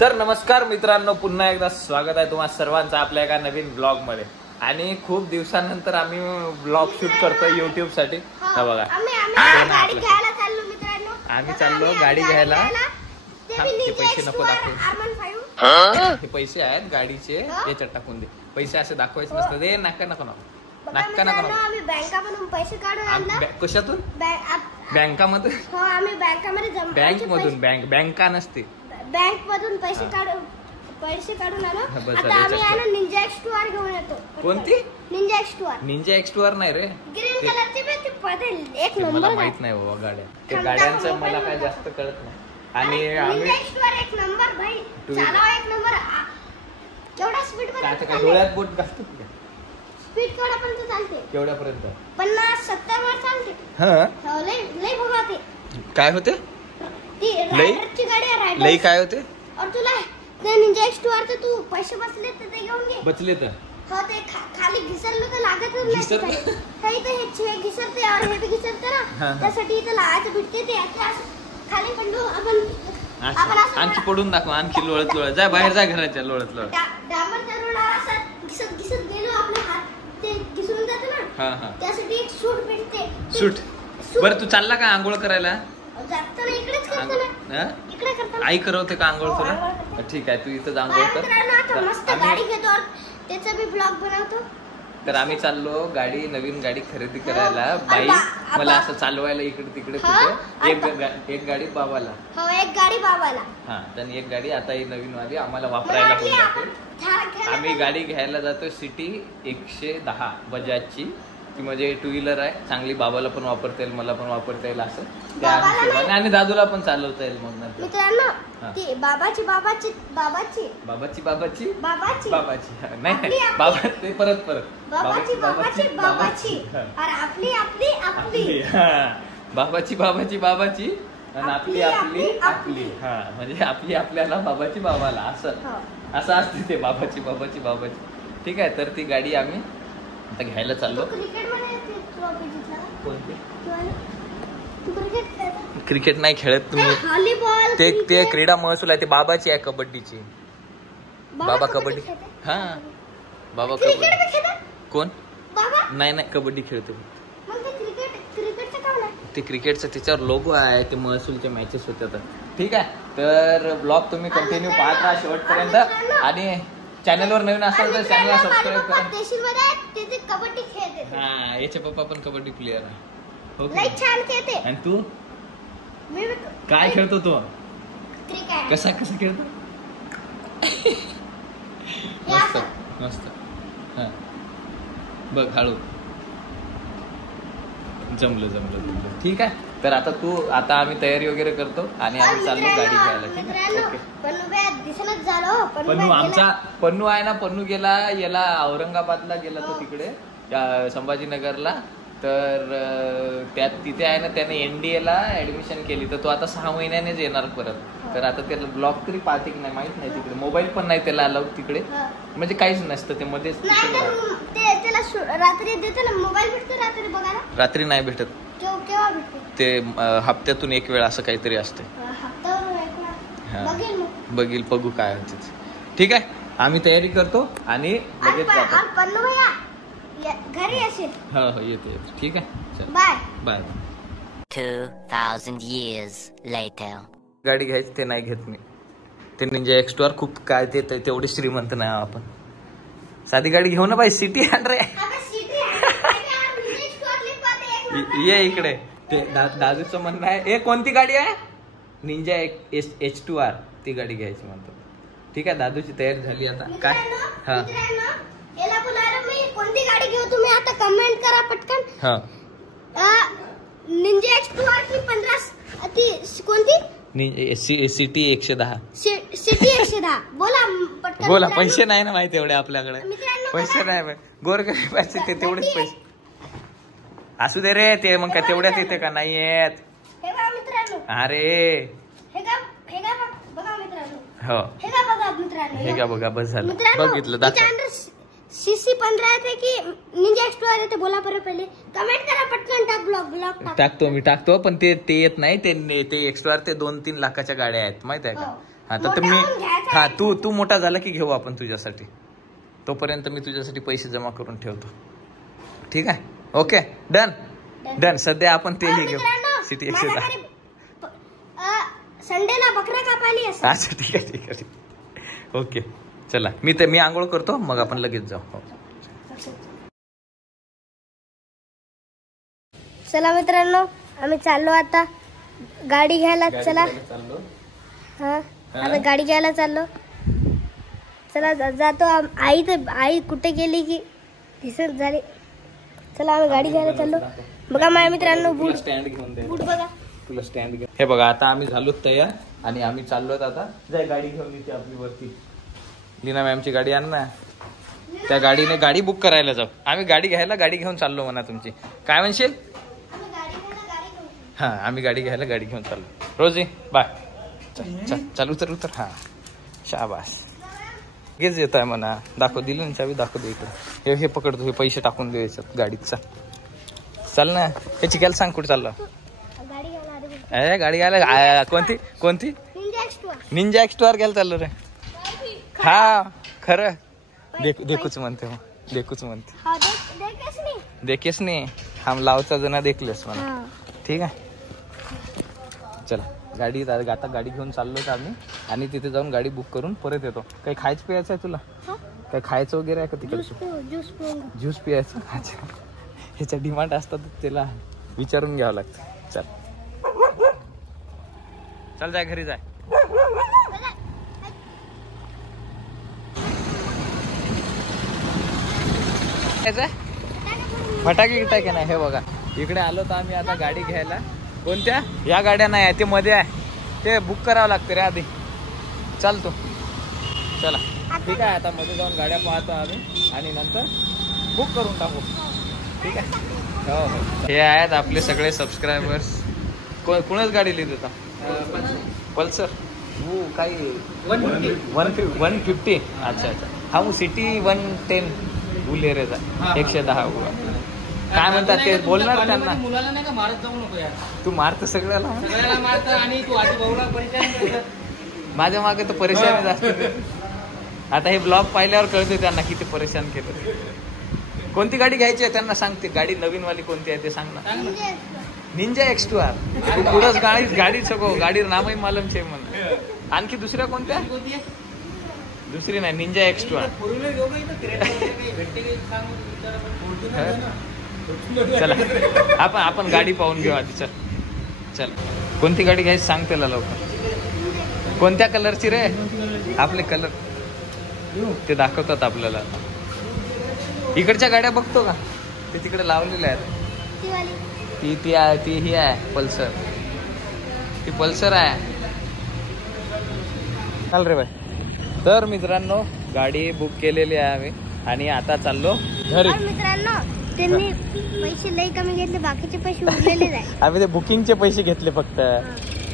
तर नमस्कार मित्रांनो, पुन्हा एकदा स्वागत आहे तुम्हा सर्वांचं आपल्या एका नवीन ब्लॉग मध्ये. आणि खूप दिवसानंतर आम्ही ब्लॉग शूट करतोय युट्यूब साठी. बघा आम्ही चाललो गाडी घ्यायला. हे पैसे नको दाखवू, हे पैसे आहेत गाडीचे, याच्यात टाकून दे. पैसे असे दाखवायचे नसतात. हे नका नका नका नका आम्ही बँकामधून पैसे काढून आणला. कशातून? बँकामध्ये. बँक मधून. बँका नसते, बँक मधून पैसे काढून आलो. आता आम्ही आहे ना निंजा X2R घेऊन येतो. कोणती? Ninja X2R. निंजा X2R नाही रे, ग्रीन कलरची ती पडे एक नंबर. मला माहित नाही बाबा गाड्या, त्या गाड्यांचं मला काय जास्त कळत नाही. आणि आम्ही निंजा X2R एक नंबर भाई, चालवा एक नंबर. केवढा स्पीड मध्ये काय डोळ्यात बोट घासतो का? स्पीड केवढ्यापर्यंत चालते? केवढ्यापर्यंत? 50-70 वर चालते. हां लय बघा ते काय होते. ती रायडरची गाडी आहे, रायडर. लई काय होते? और तुला ते निंजा X2R तर तू पैसे बसले तर ते घेऊन घे. बचले तर हो, ते खाली घिसरलं तर लागतच नाही. काही तर हे घिसरते और हे बी घिसरते ना, त्यासाठी इथं लावायचं भेटते. ते खाली पडलो आपण आणखी पडून दाखव, आणखी लोळत जाय बाहेर, जाय घराच्या लोळत डांबरच्या रोडवर असं घिसत गेलो, आपले हात ते घिसून जाते ना. त्यासाठी एक सूट भेटते. सूट. बरं तू चालला का आंघोळ करायला? जाताना इकडेच करतो ना. इकडे करतो. आई करवते का आंघोळ तुला? ठीक आहे, तू इथं आंघोळ कर. मस्त गाडी घेतो और त्याचा बी ब्लॉग बनवतो. तर आम्ही चाललो नवीन गाडी खरेदी करायला. बाई मला असं चालवायला इकडे तिकडे कुठे. एक गाडी बाबाला. हो, एक गाडी बाबाला. हा, आणि एक गाडी आता ही नवीन वाली आम्हाला वापरायला पण जाते. आम्ही गाडी घ्यायला जातो सिटी 110 बजाजची. ती म्हणजे 2 व्हीलर आहे, चांगली. बाबाला पण वापरता येईल, मला पण वापरता येईल असं त्या हिशोबाने, आणि दादूला पण चालवता येईल. मग मित्रांनो, ती बाबाची नाही बाबा ते परत बाबाची और बाबाची आणि आपली. हा, म्हणजे आपल्याला बाबाची बाबाला असं असते ते बाबाची. ठीक आहे, तर ती गाडी आम्ही आता घ्यायला चाललो. क्रिकेट नाही खेळत तुम्ही. ते क्रीडा महसूल आहे, ते बाबाची आहे, कबड्डीची. बाबा कबड्डी. हा, बाबा कबड्डी. कोण? नाही कबड्डी खेळतो. ते क्रिकेटचं त्याच्यावर लोगो आहे, ते महसूलचे मॅचेस होतात. ठीक आहे, तर ब्लॉग तुम्ही कंटिन्यू पाहत राहा शेवटपर्यंत. आणि चॅनलवर नवीन असाल तर चॅनलला सबस्क्राईब करा. कबड्डी खेळते. हा, याचे पप्पा पण कबड्डी प्लेअर आहे. लय छान खेळते. आणि तू काय खेळतो? तो क्रिकेट. कसा खेळतो? मस्त. हा, बघ हळू. जमलं. ठीक आहे, तर आता आम्ही तयारी वगैरे करतो आणि आम्ही चाललो गाडी घ्यायला. ठीक आहे. पन्नू आहे ना, पन्नू गेला याला औरंगाबादला गेला तो तिकडे संभाजीनगरला. तर तिथे आहे ना, त्याने NDA ला ऍडमिशन केली. तर तो आता 6 महिन्यानेच येणार परत. तर आता त्याला ब्लॉग तरी पाहते की नाही माहित नाही. तिकडे मोबाईल पण नाही त्याला अलाउड तिकडे, म्हणजे काहीच नसतं ते मध्येच. रात्री नाही भेटत. ते हप्त्यातून एक वेळ असं काहीतरी असते. बघू काय होते. ठीक आहे, आम्ही तयारी करतो आणि लगेच घरी असेल. हो येतो. ठीक आहे, बाय. 2000 years later. गाडी घ्यायची ते नाही घेत मी. ते निंजा X2R खूप काय ते तेवढे श्रीमंत नाही आपण. साधी गाडी घेऊ ना बाई, सिटी आण रे. ये इकडे. ते दादूचं म्हणणं आहे. कोणती गाडी आहे? Ninja H2R. ती गाडी घ्यायची म्हणतो. ठीक आहे, दादूची तयारी झाली आता. काय? हा, कोणती गाडी घेऊ तुम्ही आता कमेंट करा पटकन. हा, निंजा X2R की 15 ती कोणती? सिटी 110. सिटी 110. बोला पटकन. बोला. पैसे नाही ना माहिती एवढे आपल्याकडे. पैसे नाही, गोरगरिबाचे ते तेवढेच पैसे असू दे रे. ते मग काय तेवढ्याच येते का? नाही येत. अरे हो, हे का बघा. बस झालं, बघितलं. CC 15 येते की निंजा X2R येते? बोला बरं पहिले. कमेंट करा पटकन. टाकतो मी. पण ते येत नाही. ते X2R ते 2-3 लाखाच्या गाड्या आहेत माहित आहे का? हा तर मी हा तू मोठा झाला की घेऊ आपण तुझ्यासाठी. तोपर्यंत मी तुझ्यासाठी पैसे जमा करून ठेवतो. ठीक आहे. Okay done done. सध्या आपण तेही घेऊ सिटी एक्सला. संडेला बकरा कापायला असं. अच्छा ठीक आहे ठीक आहे. ओके चला मी आंघोळ करतो मग आपण लगेच जाऊ. हो. चला मित्रांनो आम्ही चाललो आता गाडी घ्यायला. चला हा आता गाडी घ्यायला चाललो. चला जातो. आई कुठे गेली की दिसत झाली. चला आम्ही गाडी घ्यायला चाललो. बघा माझ्या मित्रांनो बूट स्टँड घेऊन द्या बूट बघा. तुला स्टँड घे. हे बघा आता आम्ही झालो तयार आणि आम्ही चाललोत आता. जाय गाडी घेऊन येते आपली वरती. लीना मॅमची गाडी आण ना. त्या गाडीने गाडी बुक करायला जाऊ. आम्ही गाडी घ्यायला गाडी घेऊन चाललो म्हणा तुमची. काय म्हणशील? हा आम्ही गाडी घ्यायला गाडी घेऊन चाललो. रोजी बाय. चालू तर उतर. हा शाबास. हेच येत आहे म्हणा. दाखव दिली ना चावी. दाखव दे इकडे. हे पकडतो. हे पैसे टाकून दे याच्यात गाडीत. चल ना. हे चिकायला सांग कुठे चाललो. गाडी घ्यायला कोणती निंजा एक्स2 घ्यायला चाललो रे. हा खरं देखूच म्हणते. देखूच म्हणते. देखेस नाही हम लावचा जना देखलेस म्हणा. ठीक आहे चला गाडी आता गाडी घेऊन चाललो आम्ही आणि तिथे जाऊन गाडी बुक करून परत येतो. काही खायचं प्यायचं आहे तुला? काही खायचं वगैरे आहे का तिकडे? ज्यूस पियायचं. अच्छा ह्याच्या डिमांड असतात त्याला विचारून घ्यावं लागतं. चल जाय घरी जाय. फटाके गिटाके नाही. हे बघा इकडे आलो तर आम्ही आता गाडी घ्यायला. कोणत्या? या गाड्या नाही आहे ते मध्ये आहे. ते बुक करावं लागतं रे आधी. चालतो चला ठीक आहे. आता मध्ये जाऊन गाड्या पाहतो आम्ही आणि नंतर बुक करून टाकू. ठीक आहे. हो हो. हे आहेत आपले सगळे सबस्क्रायबर्स. कोणच गाडी लिहित होता? पल्सर. हो काही 150. अच्छा अच्छा. हा मग सिटी 110 बुलेरेचा 110. काय म्हणतात ते बोलणार त्यांना. मुलाला नाही का मारत जाऊ नको यार. तू मारत सगळ्याला मारत आणि तू आधी भाऊला परेशान. माझ्या मागे तर परेशानी जास्त. आता हे ब्लॉग पाहिल्यावर कळते त्यांना किती परेशान केलं. कोणती गाडी घ्यायची आहे त्यांना सांगते. गाडी नवीन वाली कोणती आहे ते सांग ना. निंजा एक्स2 तू पुढंच गाडी सगो गाडी नामही मालम छे म्हणून. आणखी दुसऱ्या कोणत्या? दुसरी नाही निंजा एक्स2. चला आपण गाडी पाहून घेऊ आधी. चल कोणती गाडी घ्यायची सांग त्याला लवकर. कोणत्या कलरची रे? आपले कलर ते दाखवतात आपल्याला. इकडच्या गाड्या बघतो का? ते तिकडे लावलेल्या आहेत. ती ही आहे पल्सर. ती पल्सर आहे. चाल रे बाय. तर मित्रांनो गाडी बुक केलेली आहे आम्ही आणि आता चाललो घरी. मित्रांनो त्यांनी पैसे लई कमी घेतले. बाकीचे पैसे उरलेले आहे. आम्ही ते बुकिंगचे पैसे घेतले फक्त.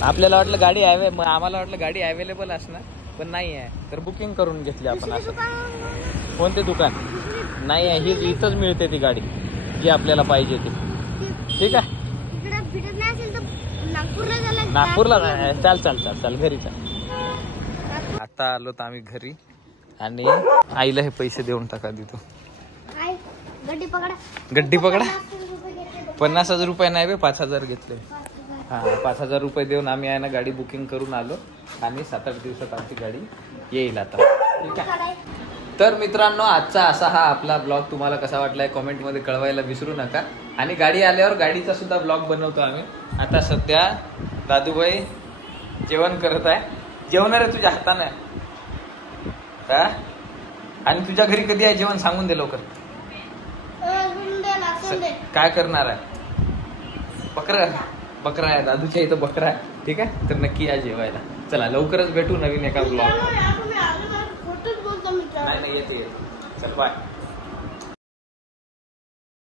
आपल्याला वाटलं गाडी आम्हाला वाटलं गाडी अवेलेबल असणार पण नाही आहे. तर बुकिंग करून घेतली आपण. असं कोणते दुकान नाही आहे. ही इथंच मिळते ती गाडी जी आपल्याला पाहिजे ती. ठीक आहे. नागपूरला चाल घरी चाल. आता आलो तर आम्ही घरी आणि आईला हे पैसे देऊन टाका देतो. गड्डी पकडा. 50,000 रुपये नाही बे 5,000 घेतले. हा 5,000 रुपये देऊन आम्ही आहे ना गाडी बुकिंग करून आलो आणि 7-8 दिवसात आमची गाडी येईल आता. ठीक आहे. तर मित्रांनो आजचा असा हा आपला ब्लॉग तुम्हाला कसा वाटलाय कमेंटमध्ये कळवायला विसरू नका. आणि गाडी आल्यावर गाडीचा सुद्धा ब्लॉग बनवतो आम्ही. आता सध्या दादूभाई जेवण करत आहे. जेवणार आहे तुझ्या हाताने. आणि तुझ्या घरी कधी आहे जेवण सांगून दे लवकर. काय करणार आहे? बकरा आहे. दादूच्या इथं बकरा आहे. ठीक आहे. तर नक्की या जेवायला. चला लवकरच भेटू नवीन एका ब्लॉग. नाही येते. चल बाय.